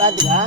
பாத்துக்கா.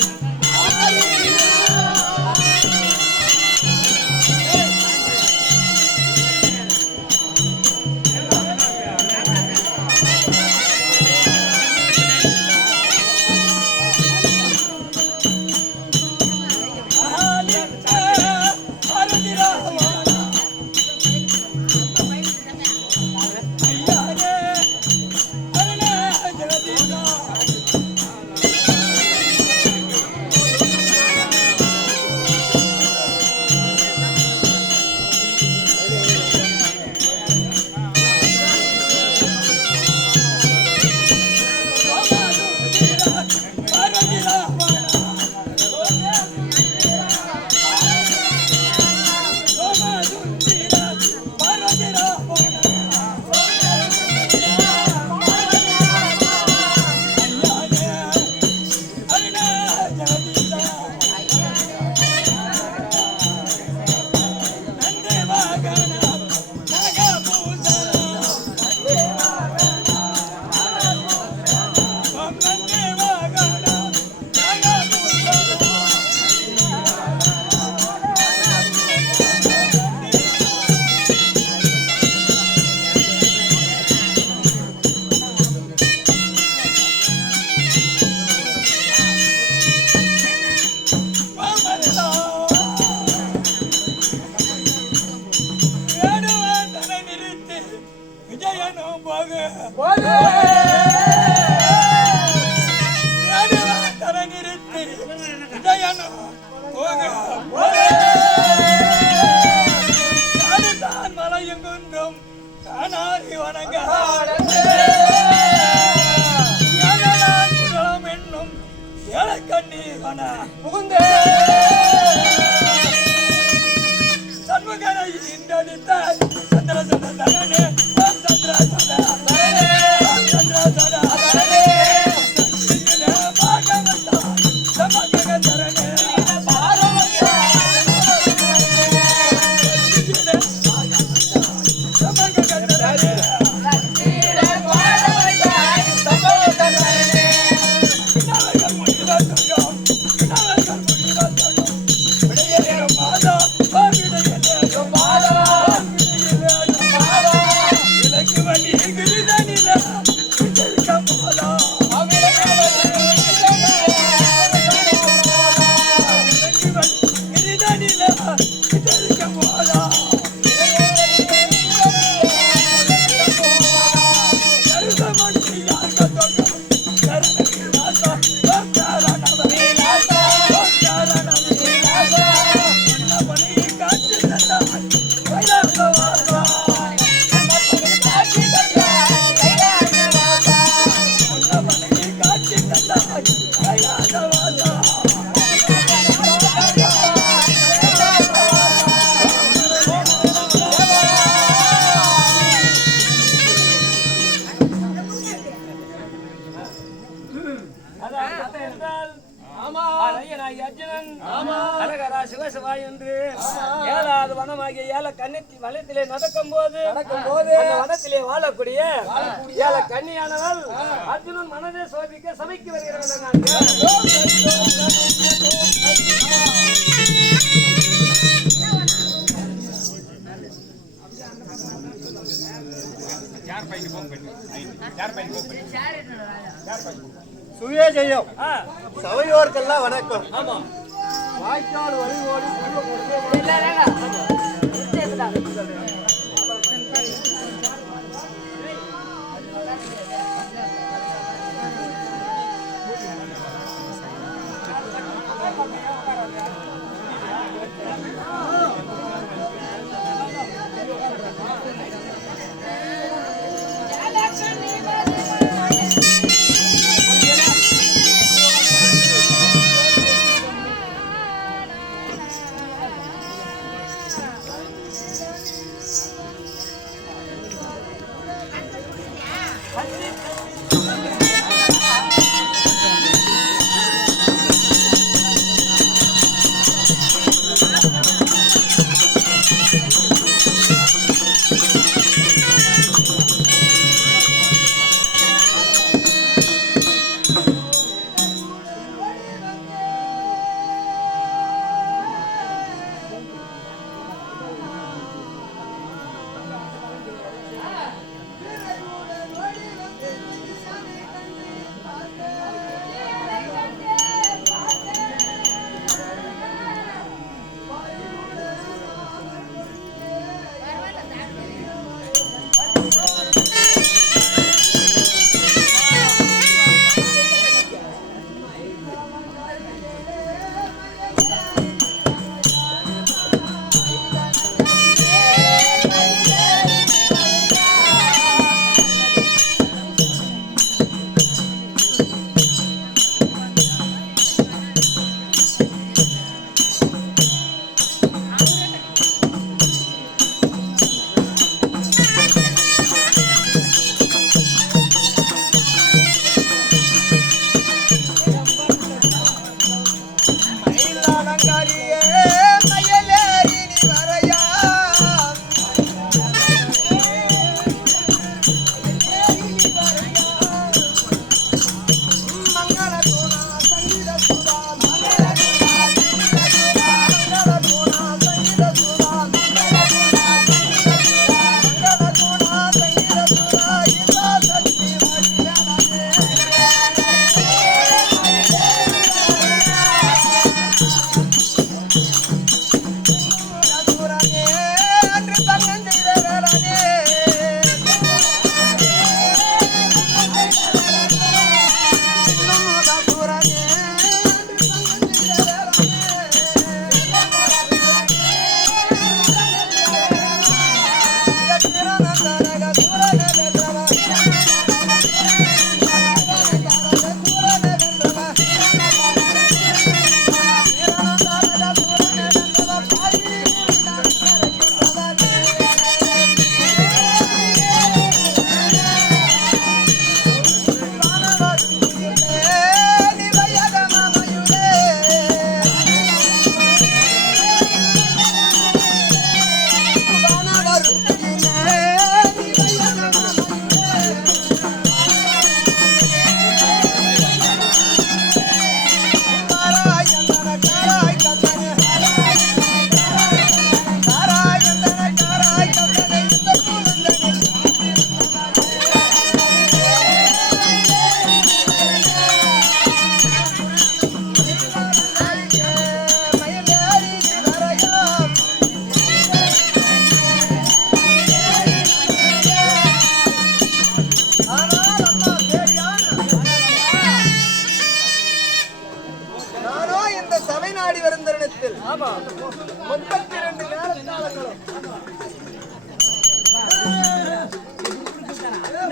வனத்திலே நடக்கும் போது வனத்திலே வாழக்கூடிய ஏழை கன்னியானவள் அர்ஜுனன் மனதை சோபிக்க சபைக்கு வருகிறார்கள். சுயஜெயம் சபையோர்க்கெல்லாம் வணக்கம். ஆமா, வாய்க்கால் வழிவோடி வரும் தருணத்தில் ஆமா 32 நேரத்தாளங்களும்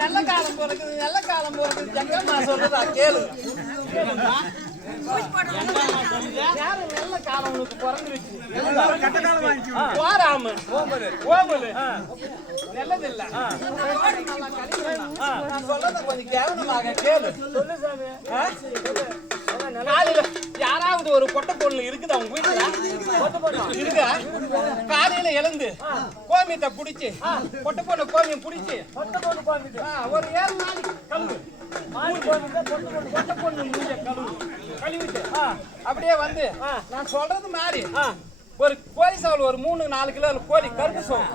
நல்ல காலம் பிறகுது நல்ல காலம் பிறகுது ஜங்கம்மா சொல்றதா கேளு யாரு நல்ல காலம் உனக்கு பிறந்துருச்சு போராம ஓமலு நல்லது இல்ல நான் சொல்றத கொஞ்சம் கேவலமாக கேளு சொல்லு சாமி காலையில யாராவது ஒரு பொட்டை பொண்ணு இருக்குது அவங்க வீட்டுல இருக்கா காலையில எழுந்து கோமியத்தை புடிச்சு பொட்டை பொண்ணு கோமியம் புடிச்சு ஒரு 7 நாளைக்கு கழுவு பொட்டை பொண்ணு மூஞ்ச கழுவிட்டு அப்படியே வந்து நான் சொல்றது மாதிரி ஒரு கோழி சாவல் ஒரு 3-4 கிலோ கோழி கருப்பு சோம்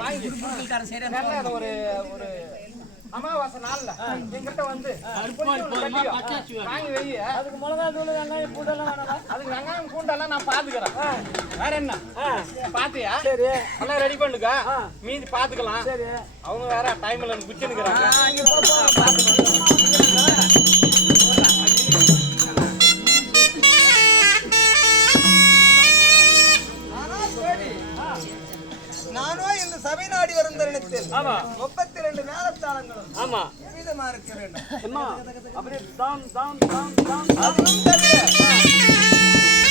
வாங்கி நல்ல ஒரு ஒரு அமாவாசை நாள்ல என்கிட்ட வந்து வாங்கி வை. அதுக்கு மிளகா தூள் வெங்காயம் பூண்டெல்லாம் வேணாம். அதுக்கு வெங்காயம் பூண்டெல்லாம் நான் பாத்துக்கிறேன். வேற என்ன பாத்தியா? சரி எல்லாம் ரெடி பண்ணுங்க, மீதி பாத்துக்கலாம். சரி அவங்க வேற டைம்ல குச்சினுக்குறாங்க. நானோ இந்த சபை நாடி வரும் தருணத்தில் ஆமா 32 மேலத்தாளங்களும் ஆமா விதமா இருக்க வேண்டும். அம்மா அப்படியே தாம் தாம் தாம் தாம் அதுவும் தவிர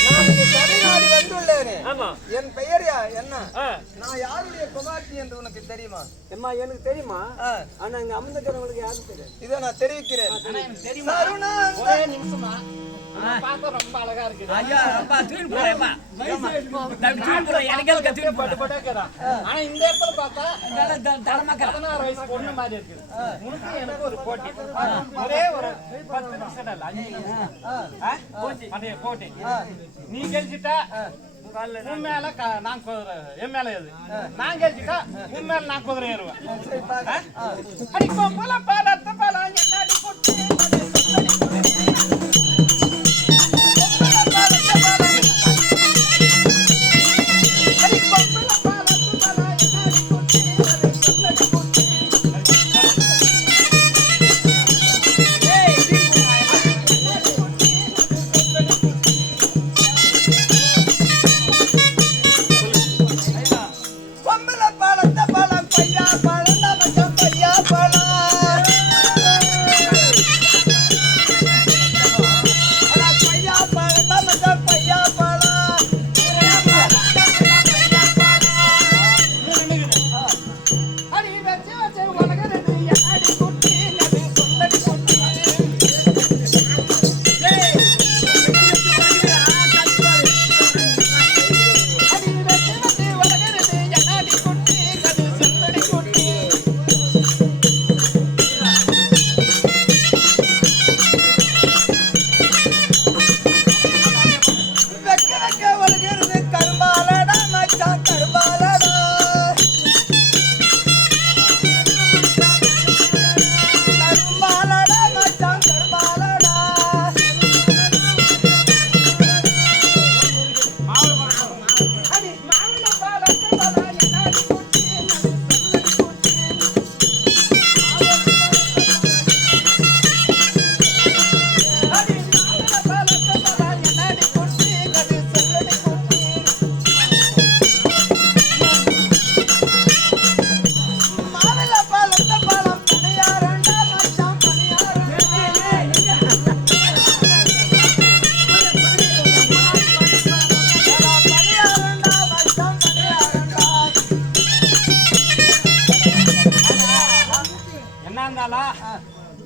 நான் இந்த சபை நாடி வந்துள்ளேனே. ஆமா என் பெயர் என்ன? ஆ நான் யாருடைய குமார்த்தி என்று உனக்கு தெரியுமா? அம்மா எனக்கு தெரியுமா, ஆனா இங்க அமர்ந்துக்கிறவங்களுக்கு யாரும் தெரியாது. இதை நான் தெரிவிக்கிறேன். தெரியுமா? சருணாந்த ஒரே நிமிஷமா பாத்தா ரொம்ப அழகா இருக்குது. பட்டு பட்டா இருக்கிறான். ஆனா இந்த இடத்துல பார்த்தா 16 வயசு பொண்ணு மாதிரி இருக்குது. உனக்கு எனக்கு ஒரு போட்டி, ஒரே ஒரு 10 நிமிஷம் இல்ல 5 நிமிஷம் அதே போட்டி. நீ கழிச்சிட்டா உன் மேல நான் குதிரை, என் மேல எது நான் கழிச்சிட்டா உன் மேல நான் குதிரை ஏறுவேன். அடிக்கும் போல பாலத்து பாலம் என்னடி கொட்டி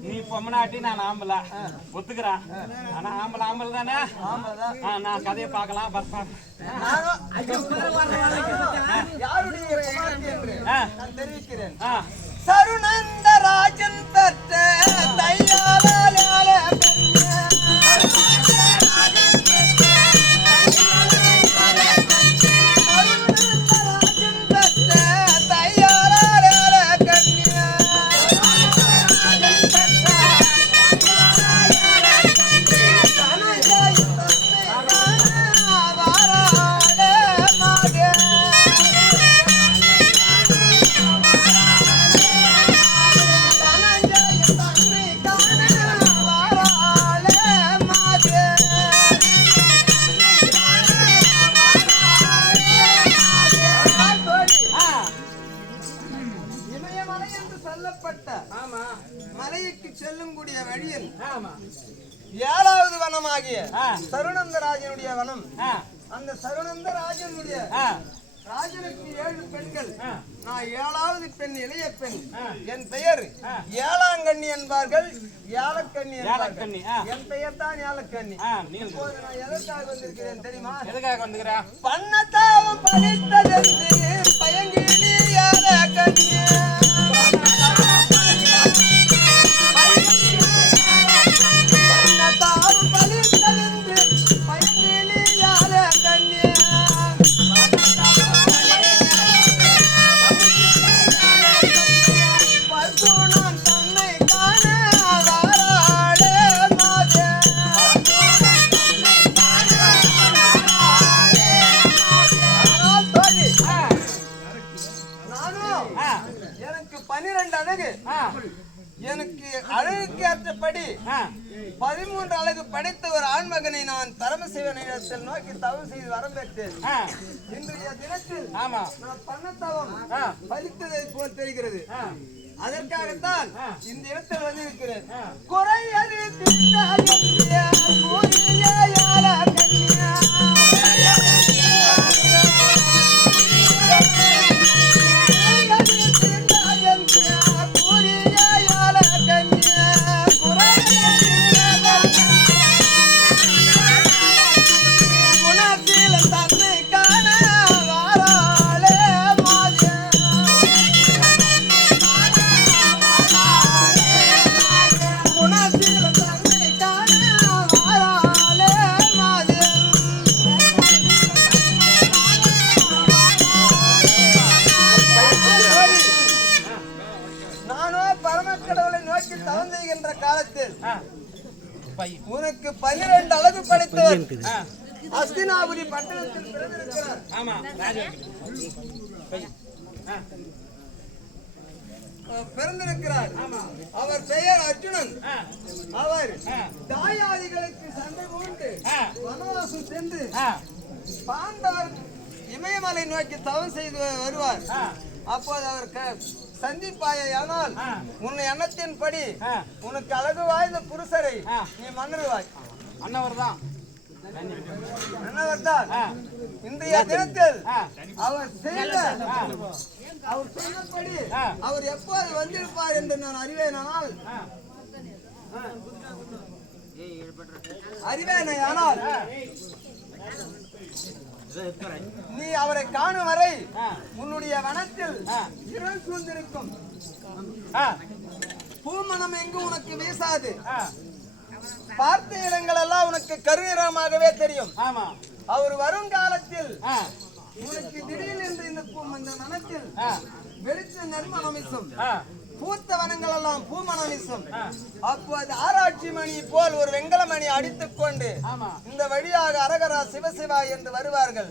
நீ பொம்மனாட்டி நான் ஆம்பள ஒத்துக்கிறேன். ஆனா ஆம்பளை தானே, நான் கதையை பார்க்கலாம். யாருடைய குமார்த்தி என்று நான் தெரிவிக்கிறேன். சருணந்த ராஜன் பெற்ற தையாவால மலைக்கு செல்லும்கூடிய வழியில் ஆமா 7வது வனமாகிய சருணந்தராஜனுடைய வனம். அந்த சருணந்தராஜனுடைய ராஜனுக்கு 7 பெண்கள். நான் 7வது பெண், இளைய பெண். என் பெயர் ஏலாங்கண்ணி என்பார்கள், ஏலக்கண்ணி என்பார்கள். என் பெயர் தான் ஏலக்கண்ணி. இப்போது நான் எதற்காக வந்திருக்கிறேன் தெரியுமா? எதுக்காக வந்துக்கிறா? பண்ணத்தாவும் பழித்ததென்று பயங்கினி ஏலக்கண்ணி. பண்ணத்தாவும் பழித்ததென்று பயங்கினி ஏலக்கண்ணி. பசுனான் தன்னை காண வாராளே மாதே. நானும் எனக்கு 12 அழகு. எனக்கு அழகுக்கு ஏற்றபடி 13 அழகு படைத்த ஒரு ஆண்மகனை நான் பரமசிவனிடத்தில் நோக்கி தவம் செய்து வரம் பெற்றேன். இன்றைய தினத்தில் நான் பண்ண தவம் பலித்ததை போல் தெரிகிறது. அதற்காகத்தான் இந்த இடத்தில் வந்து இருக்கிறேன். குறையது உனக்கு 12 அழகு படைத்தவர் அஸ்தினாபுரி பட்டணத்தில் பிறந்திருக்கிறார். பிறந்திருக்கிறார். அவர் பெயர் அர்ஜுனன். அவர் தாயாதிகளுக்கு சண்டை போட்டு வனவாசம் சென்று பாண்டார் இமயமலை நோக்கி தவம் செய்து வருவார். அப்போது அவர் சந்திப்பாயானால் உன்னை எண்ணத்தின்படி உனக்கு அழகு வாய்ந்த புருஷரை நீ மன்னிடுவாய். அன்னவர் தான் இன்றைய தினத்தில் அவர் சொன்னபடி அவர் எப்போது வந்திருப்பார் என்று நான் அறிவேனால் நீ அவரை காணும் வரை உன்னுடைய வனத்தில் இருள் சூழ்ந்திருக்கும். பூமணம் எங்கு உனக்கு வீசாது. பார்த்த இடங்கள் எல்லாம் உனக்கு கருநிறமாகவே தெரியும். அவர் வரும் காலத்தில் உனக்கு திடீர் என்று இந்த வனத்தில் வெளிச்ச நறுமணம் வீசும். பூத்த வனங்கள் எல்லாம் பூமணம் வீசும். அப்போது ஆராய்ச்சி மணி போல் ஒரு வெங்கல மணி அடித்துக் கொண்டு இந்த வழியாக அரகரா சிவசிவா என்று வருவார்கள்.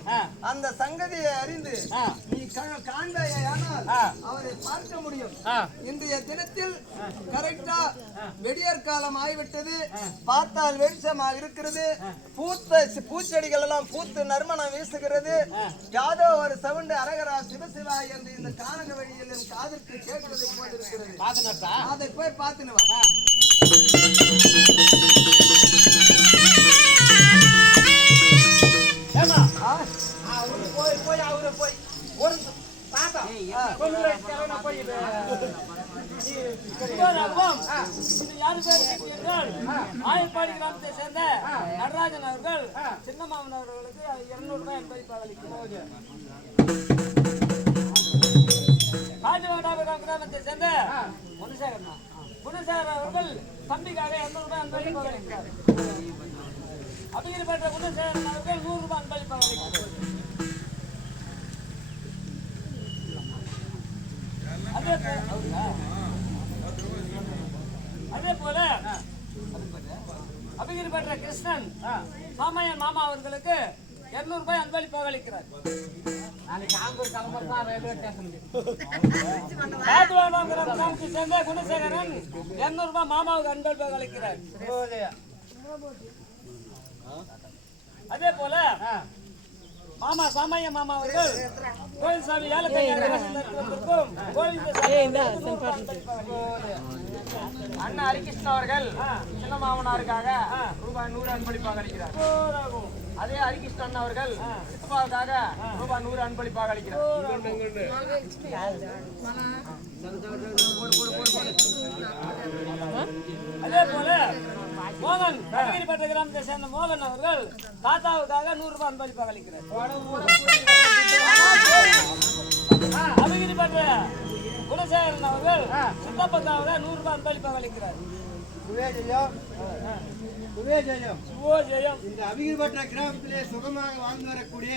அந்த சங்கதியை அறிந்து நீ காண்பாயானால் அவரை பார்க்க முடியும். இன்றைய தினத்தில் கரெக்டா வெடியற் காலம் ஆகிவிட்டது. பார்த்தால் வெளிச்சமாக இருக்கிறது. பூத்த பூச்செடிகள் எல்லாம் பூத்து நறுமணம் வீசுகிறது. யாதோ ஒரு சவுண்டு அரகரா சிவசிவா என்று இந்த கானக வழியில் என் காதிற்கு கேட்பதை போல் அதை போய் பார்த்துனுவா. போய் அவரு போய் ஒரு தாத்தா ஆயப்பாடி கிராமத்தை சேர்ந்த நடராஜன் அவர்கள் சின்னமாமன் அவர்களுக்கு 200 ரூபாய் அன்பளிப்பாக அளிக்கிறார். கிராமத்தை சேர்ந்த குணசேகர் அவர்கள் தம்பிக்காக 200 ரூபாய் அன்பளிப்பாக அளிக்கிறார். அப்படிங்கிற குணசேகரன் அவர்கள் 100 ரூபாய் அன்பளிப்பாக அளிக்கிறார். அதே போல அபிகிரிப்பட்ட கிருஷ்ணன் மாமையன் மாமா அவர்களுக்கு 200 ரூபாய் அன்பளிப்பாக அளிக்கிறார். கிராமத்தை சேர்ந்த குணசேகரன் 200 ரூபாய் மாமாவுக்கு அன்பளிப்பாக அளிக்கிறார். அதே போல மாமா சாமையா மாமா அவர்கள் கோயில் சாமி ஏலக்காய்க்கும் அண்ணா ஹரிகிருஷ்ணன் அவர்கள் சின்ன மாமனாருக்காக ரூபாய் 100 அன்பளிப்பாக அளிக்கிறார். அதே ஹரிகிருஷ்ணன் அவர்கள் சித்தப்பாவுக்காக ரூபாய் 100 அன்பளிப்பாக அளிக்கிறார். அதே போல மோகன் அபிகிரிப்பட்ட கிராமத்தை சேர்ந்த மோகன் அவர்கள் தாத்தாவுக்காக 100 ரூபாய் அன்பளிப்பாக அளிக்கிறார். அபிகிரிப்பட்ட குலசேகரன் அவர்கள் சித்தப்பக்காக 100 ரூபாய் அன்பளிப்பாக அளிக்கிறார். இந்த அபிகிரிப்பட்ட கிராமத்திலே சுகமாக வாழ்ந்து வரக்கூடிய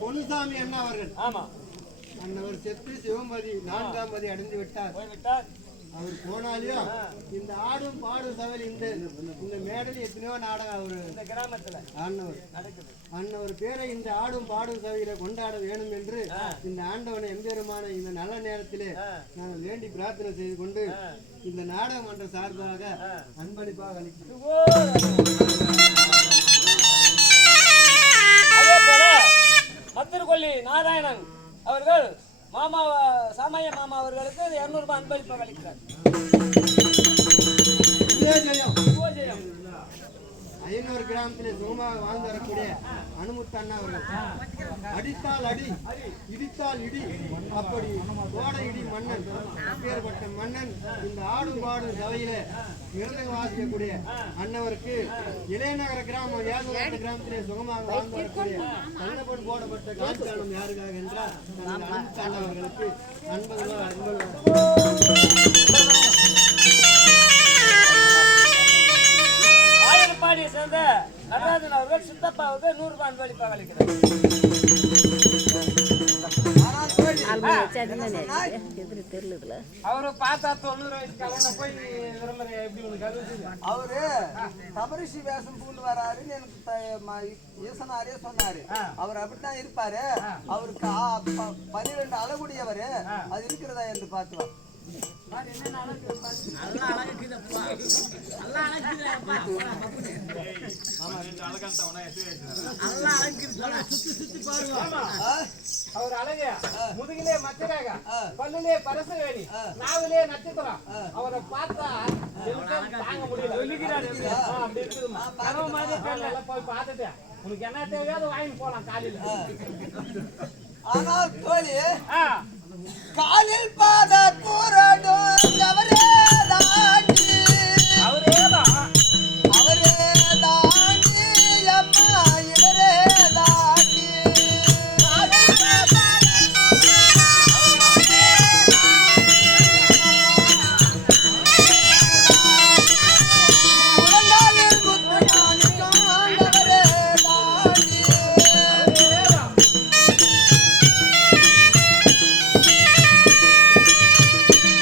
பொன்னுசாமி அண்ணா அவர்கள் அண்ணவர் செத்து சிவமதி 4ஆம் மதி அடைந்து விட்டார். அவர் போனாலையும் இந்த ஆடும் பாடும் சபையில் இந்த மேடல் எத்தனையோ நாடகம் அவரு இந்த கிராமத்துல அண்ணவர் பேரை இந்த ஆடும் பாடும் சபையில கொண்டாட வேணும் என்று இந்த ஆண்டவனை எம்பெருமான இந்த நல்ல நேரத்திலே நாங்கள் வேண்டி பிரார்த்தனை செய்து கொண்டு இந்த நாடக மன்ற சார்பாக அன்பளிப்பாக அளிக்கிறோம். அதே போல மத்திருக்கொல்லி நாராயணன் அவர்கள் மாமா சாமைய மாமா அவர்களுக்கு 200 ரூபாய் அன்பளிப்பாக அளிக்கிறார். ஐயனூர் கிராமத்திலே சுகமாக வாழ்ந்து வரக்கூடிய அனுமுத்து அண்ணா அவர்கள் அடித்தால் அடி இடித்தால் இடி அப்படி கோடை இடி மன்னன் அப்பேற்பட்ட மன்னன் இந்த ஆடும் பாடும் சபையில விருதுங்க வாசிக்கக்கூடிய அண்ணவருக்கு இளையநகர கிராமம் ஏகோட்ட கிராமத்திலே சுகமாக வாழ்ந்து வரக்கூடிய கண்ணப்பன் போடப்பட்ட காட்சியாளம் யாருக்காக என்றால் அனுமுத்து அண்ணா அவர்களுக்கு 50 ஆயனப்பாடியை சேர்ந்த நடராஜன் அவர்கள் சித்தப்பாவுக்கு 100 ரூபாய் அன்பளிப்பாக அளிக்கிறார். அவரு பார்த்தா 90 வயசு கல்யாணம் போய் விரும்புற எப்படி உனக்கு அது அவரு தபரிசி வேஷம் பூண்டு வராருன்னு எனக்கு ஈசனாரே சொன்னாரு. அவர் அப்படித்தான் இருப்பாரு. அவருக்கு 12 அழகுடையவரு அது இருக்கிறதா என்று பார்த்துவா. அவர் அழகு முதுகிலே மச்சராக பல்லிலே பரசு வேணி நாவிலே நட்சத்திரம் அவரை பார்த்தா தாங்க முடியல. அப்படி இருக்குதுமா கனவு மாதிரி போய் பார்த்துட்டு உனக்கு என்ன தேவையாவது வாங்கி போலாம் காலையில. ஆனால் தோழி காலில் பாத கூறடும் அவரே தாண்டி அவரே தாண்டி அம்மா இவரே தாண்டி முழங்காலில் முத்து மாணிக்கம் அவரே தாண்டி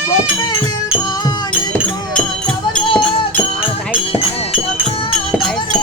கொப்பையில் மாணிக்கம் அவரே தாண்டி அம்மா அவரே